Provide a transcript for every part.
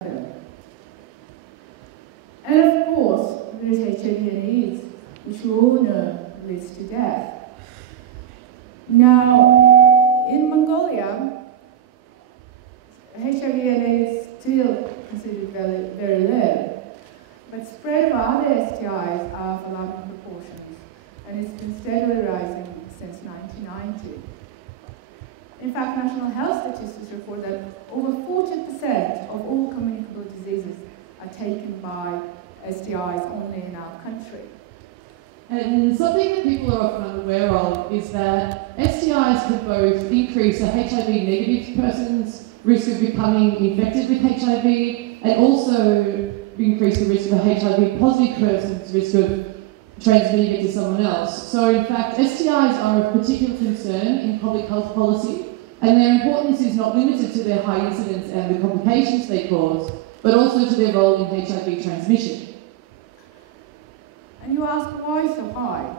And of course, there is HIV and AIDS, which we all know leads to death. Now, in Mongolia, HIV and AIDS is still considered very, very low, but spread of other STIs are of alarming proportions, and it's been steadily rising since 1990. In fact, national health statistics report that over 40% of all communicable diseases are taken by STIs only in our country. And something that people are often unaware of is that STIs can both increase a HIV-negative person's risk of becoming infected with HIV and also increase the risk of a HIV-positive person's risk of transmitting it to someone else. So in fact, STIs are of particular concern in public health policy, and their importance is not limited to their high incidence and the complications they cause, but also to their role in HIV transmission. And you ask, why so high?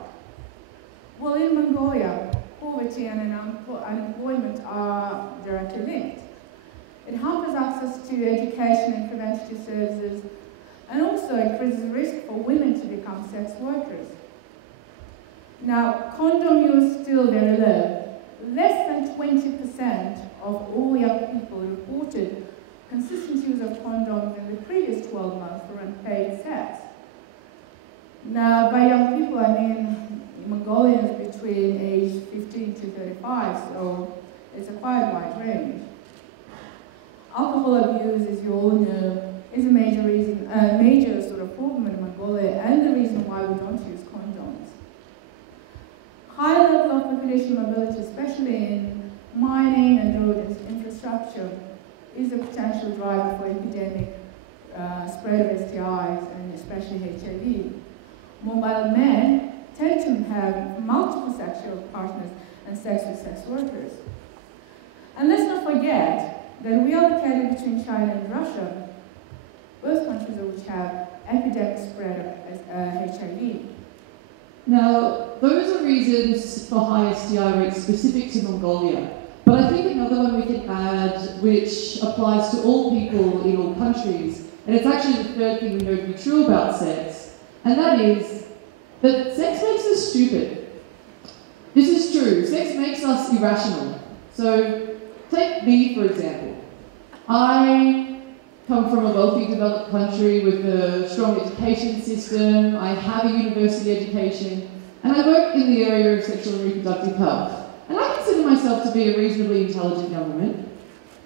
Well, in Mongolia, poverty and unemployment are directly linked. It hampers access to education and preventative services, and also increases the risk for women to become sex workers. Now, condom use is still very low. Less than 20% of all young people reported consistent use of condoms in the previous 12 months for unpaid sex. Now, by young people, I mean Mongolians between age 15 to 35, so it's a quite wide range. Alcohol abuse, as you all know, is a major sort of problem in Mongolia, and the reason why we don't use condoms. High level of population mobility, especially in mining and road infrastructure, is a potential driver for epidemic spread of STIs and especially HIV. Mobile men tend to have multiple sexual partners and sex with sex workers. And let's not forget that we are located between China and Russia, both countries of which have epidemic spread of HIV. Now, those are reasons for high STI rates specific to Mongolia. But I think another one we can add, which applies to all people in all countries, and it's actually the third thing we know to be true about sex, and that is that sex makes us stupid. This is true. Sex makes us irrational. So, take me, for example. I come from a wealthy, developed country with a strong education system. I have a university education, and I work in the area of sexual and reproductive health. And I consider myself to be a reasonably intelligent young woman.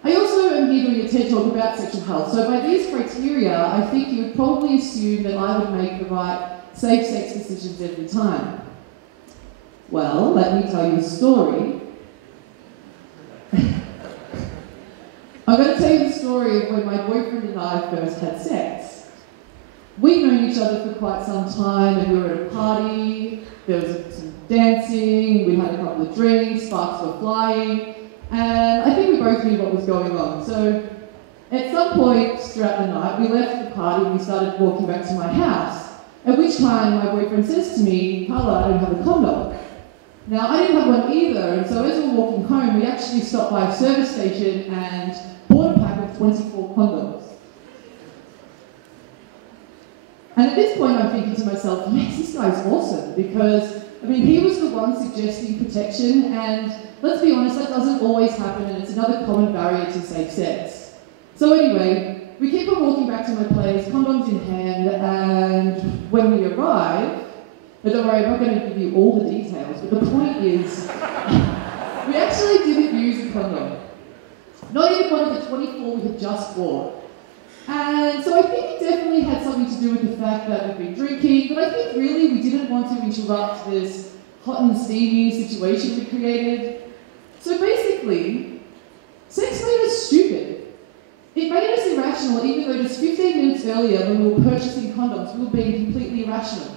I also am here doing a TED talk about sexual health, so by these criteria, I think you would probably assume that I would make the right safe sex decisions every time. Well, let me tell you a story. I'm going to tell you the story of when my boyfriend and I first had sex. We'd known each other for quite some time, and we were at a party, there was some dancing, we had a couple of drinks, sparks were flying, and I think we both knew what was going on. So at some point throughout the night, we left the party and we started walking back to my house, at which time my boyfriend says to me, "Karla, I don't have a condom." Now, I didn't have one either, and so as we were walking home, we actually stopped by a service station and bought a pack of 24 condoms. And at this point, I'm thinking to myself, yes, this guy's awesome, because, I mean, he was the one suggesting protection, and let's be honest, that doesn't always happen, and it's another common barrier to safe sex. So anyway, we keep on walking back to my place, condoms in hand, and when we arrive, but don't worry, I'm not going to give you all the details, but the point is, we actually didn't use a condom. Not even one of the 24 we had just bought. And so I think it definitely had something to do with the fact that we'd been drinking, but I think really we didn't want to interrupt this hot and steamy situation we created. So basically, sex made us stupid. It made us irrational, even though just 15 minutes earlier when we were purchasing condoms, we were being completely irrational.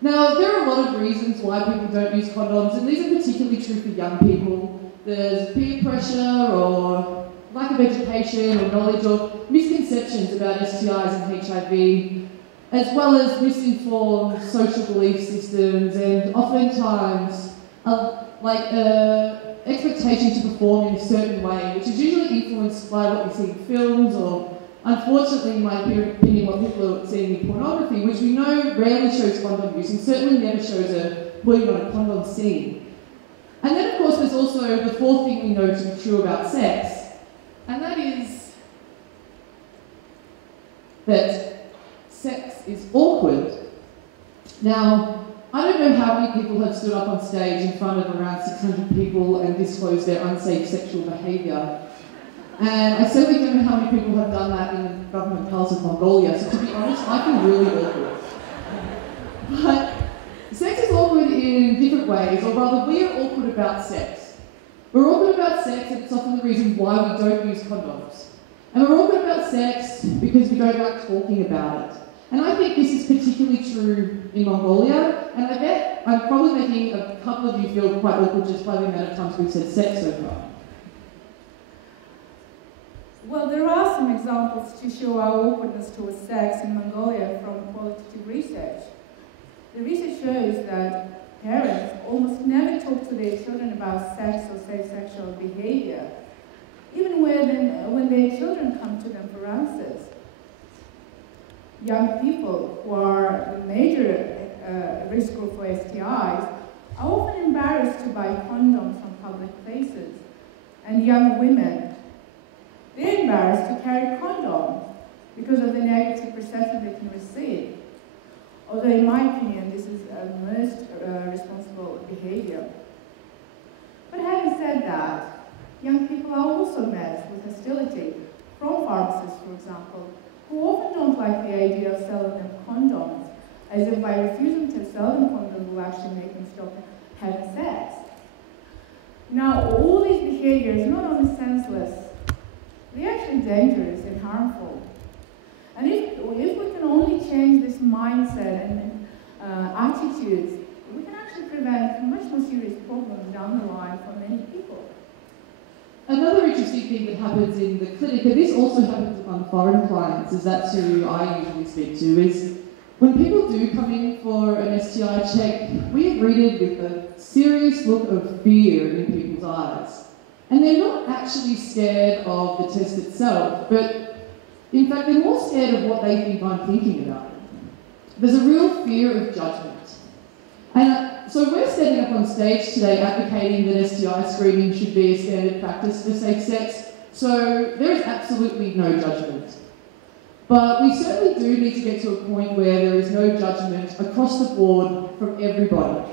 Now, there are a lot of reasons why people don't use condoms, and these are particularly true for young people. There's peer pressure, or lack of education, or knowledge, or misconceptions about STIs and HIV, as well as misinformed social belief systems, and oftentimes, expectation to perform in a certain way, which is usually influenced by what we see in films or, unfortunately, in my opinion, what people are seeing in pornography, which we know rarely shows condom use and certainly never shows a putting on a condom scene. And then, of course, there's also the fourth thing we know to be true about sex, and that is that sex is awkward. Now, I don't know how many people have stood up on stage in front of around 600 people and disclosed their unsafe sexual behaviour. And I certainly don't know how many people have done that in government parts of Mongolia, so to be honest, I feel really awkward. But sex is awkward in different ways, or rather, we are awkward about sex. We're awkward about sex, and it's often the reason why we don't use condoms. And we're awkward about sex because we don't like talking about it. And I think this is particularly true in Mongolia, and I bet I'm probably making a couple of you feel quite awkward just by the amount of times we've said sex so far. Well, there are some examples to show our awkwardness towards sex in Mongolia from qualitative research. The research shows that parents almost never talk to their children about sex or safe sexual behavior, even when their children come to them for answers. Young people who are the major risk group for STIs are often embarrassed to buy condoms from public places. And young women, they're embarrassed to carry condoms because of the negative perception they can receive. Although in my opinion, this is most responsible behavior. But having said that, young people are also met with hostility from pharmacists, for example, who often don't like the idea of selling them condoms, as if by refusing to sell them condoms will actually make them stop having sex. Now, all these behaviors are not only senseless, they're actually dangerous and harmful. And if we can only change this mindset and attitudes, we can actually prevent much more serious problems down the line for many people. Another interesting thing that happens in the clinic, and this also happens on foreign clients, as that's who I usually speak to, is when people do come in for an STI check, we are greeted with a serious look of fear in people's eyes. And they're not actually scared of the test itself, but in fact they're more scared of what they think I'm thinking about it. There's a real fear of judgment. And so we're standing up on stage today advocating that STI screening should be a standard practice for safe sex, so there is absolutely no judgment. But we certainly do need to get to a point where there is no judgment across the board from everybody.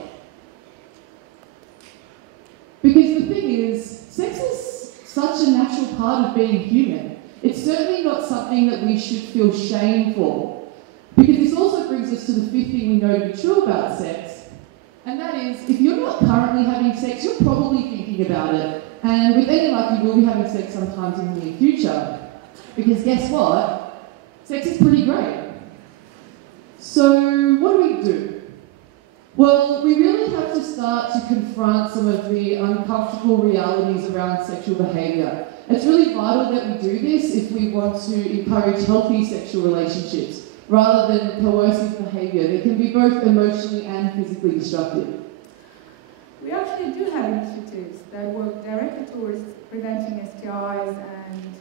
Because the thing is, sex is such a natural part of being human. It's certainly not something that we should feel shame for. Because this also brings us to the fifth thing we know to be true about sex. And that is, if you're not currently having sex, you're probably thinking about it. And with any luck, you will be having sex sometimes in the near future. Because guess what? Sex is pretty great. So what do we do? Well, we really have to start to confront some of the uncomfortable realities around sexual behaviour. It's really vital that we do this if we want to encourage healthy sexual relationships, rather than coercive behaviour that can be both emotionally and physically destructive. We actually do have initiatives that work directly towards preventing STIs and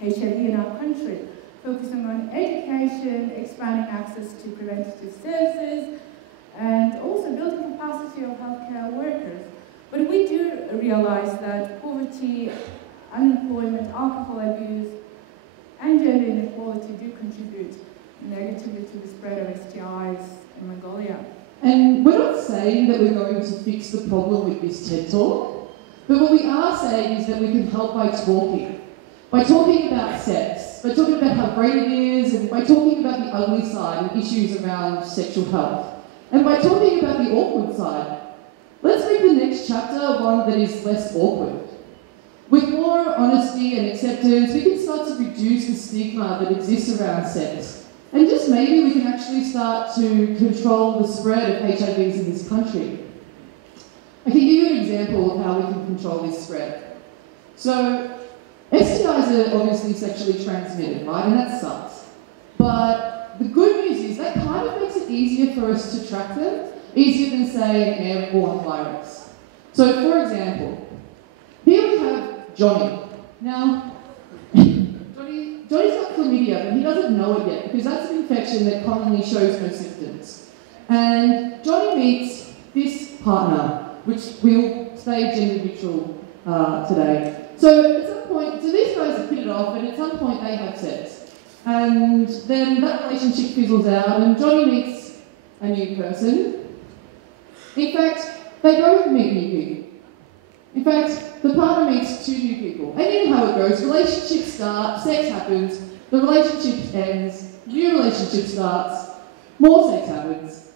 HIV in our country, focusing on education, expanding access to preventative services, and also building capacity of healthcare workers. But we do realise that poverty, unemployment, alcohol abuse, and gender inequality do contribute negatively to the spread of STIs in Mongolia. And we're not saying that we're going to fix the problem with this TED Talk, but what we are saying is that we can help by talking. By talking about sex, by talking about how great it is, and by talking about the ugly side and issues around sexual health. And by talking about the awkward side. Let's make the next chapter one that is less awkward. With more honesty and acceptance, we can start to reduce the stigma that exists around sex. And just maybe we can actually start to control the spread of HIVs in this country. I can give you an example of how we can control this spread. So, STIs are obviously sexually transmitted, right? And that sucks. But the good news is that kind of makes it easier for us to track them, easier than, say, an airborne virus. So, for example, Johnny. Now, Johnny's got chlamydia, but he doesn't know it yet because that's an infection that commonly shows no symptoms. And Johnny meets this partner, which we'll stay gender neutral today. So at some point, so these guys have hit it off, and at some point they have sex. And then that relationship fizzles out, and Johnny meets a new person. In fact, they both meet new people. In fact, the partner meets two new people. And you know how it goes. Relationships start, sex happens, the relationship ends, new relationship starts, more sex happens.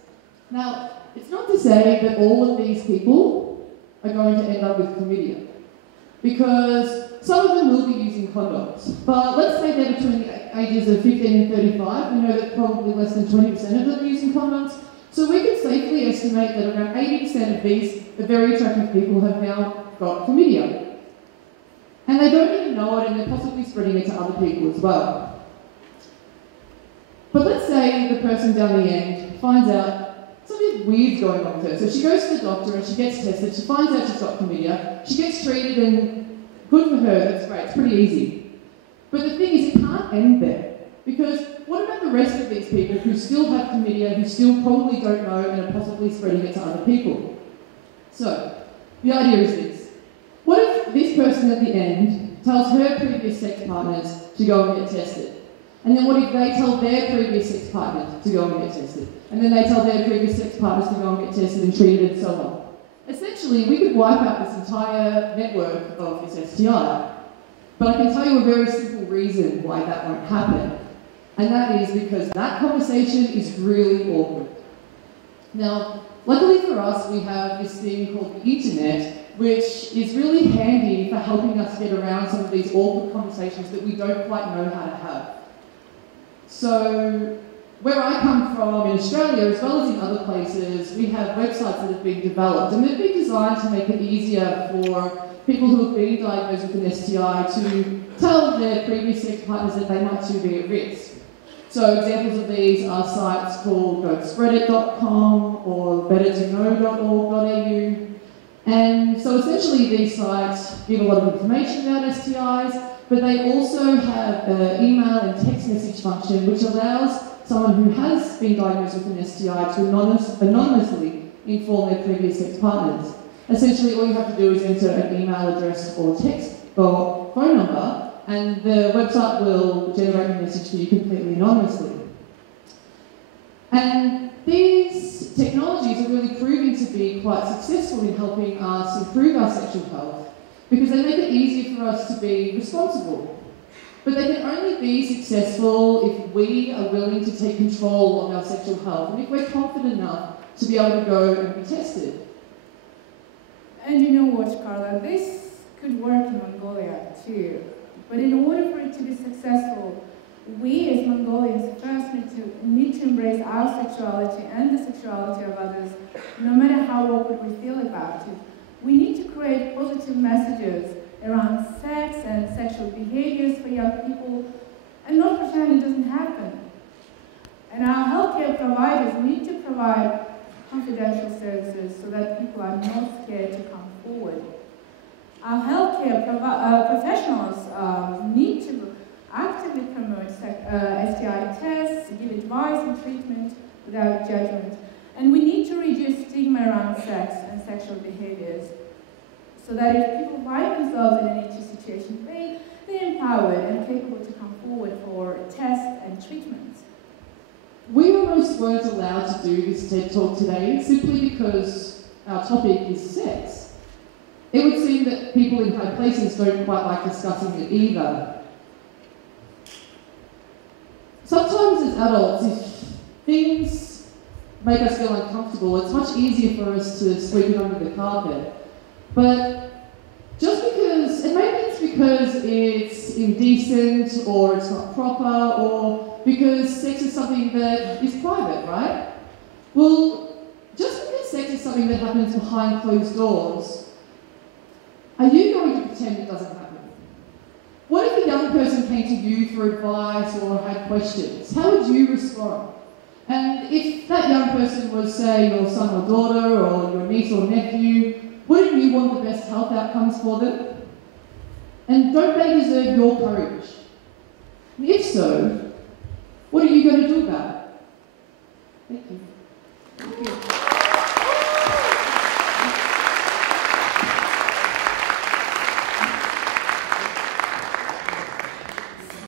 Now, it's not to say that all of these people are going to end up with chlamydia, because some of them will be using condoms. But let's say they're between the ages of 15 and 35. We know that probably less than 20% of them are using condoms. So we can safely estimate that around 80% of these very attractive people have now got chlamydia. And they don't even know it, and they're possibly spreading it to other people as well. But let's say the person down the end finds out something weird's going on with her. So she goes to the doctor and she gets tested, she finds out she's got chlamydia, she gets treated, and good for her, that's great, it's pretty easy. But the thing is, it can't end there. Because what about the rest of these people who still have chlamydia, who still probably don't know and are possibly spreading it to other people? So, the idea is this. What if this person at the end tells her previous sex partners to go and get tested? And then what if they tell their previous sex partners to go and get tested? And then they tell their previous sex partners to go and get tested and treated and so on. Essentially, we could wipe out this entire network of this STI. But I can tell you a very simple reason why that won't happen. And that is because that conversation is really awkward. Now, luckily for us, we have this thing called the internet, which is really handy for helping us get around some of these awkward conversations that we don't quite know how to have. So, where I come from in Australia, as well as in other places, we have websites that have been developed, and they've been designed to make it easier for people who have been diagnosed with an STI to tell their previous sex partners that they might too be at risk. So examples of these are sites called don'tspreadit.com or bettertoknow.org.au. And so essentially these sites give a lot of information about STIs, but they also have an email and text message function which allows someone who has been diagnosed with an STI to anonymously inform their previous sex partners. Essentially all you have to do is enter an email address or text or phone number, and the website will generate a message for you completely anonymously. And these technologies are really proving to be quite successful in helping us improve our sexual health, because they make it easier for us to be responsible. But they can only be successful if we are willing to take control of our sexual health, and if we're confident enough to be able to go and be tested. And you know what, Karla, this could work in Mongolia too. But in order for it to be successful, we as Mongolians first need to embrace our sexuality and the sexuality of others, no matter how awkward we feel about it. We need to create positive messages around sex and sexual behaviors for young people, and not pretend it doesn't happen. And our healthcare providers need to provide confidential services so that people are not scared to come forward. Our healthcare professionals need to actively promote STI tests, give advice and treatment without judgment. And we need to reduce stigma around sex and sexual behaviors, so that if people find themselves in an itchy situation, they're empowered and capable to come forward for tests and treatments. We almost weren't allowed to do this TED Talk today simply because our topic is sex. It would seem that people in high places don't quite like discussing it either. Sometimes as adults, if things make us feel uncomfortable, it's much easier for us to sweep it under the carpet. But just because, and maybe it's because it's indecent or it's not proper, or because sex is something that is private, right? Well, just because sex is something that happens behind closed doors, are you going to pretend it doesn't happen? What if a young person came to you for advice or had questions? How would you respond? And if that young person was, say, your son or daughter or your niece or nephew, wouldn't you want the best health outcomes for them? And don't they deserve your courage? And if so,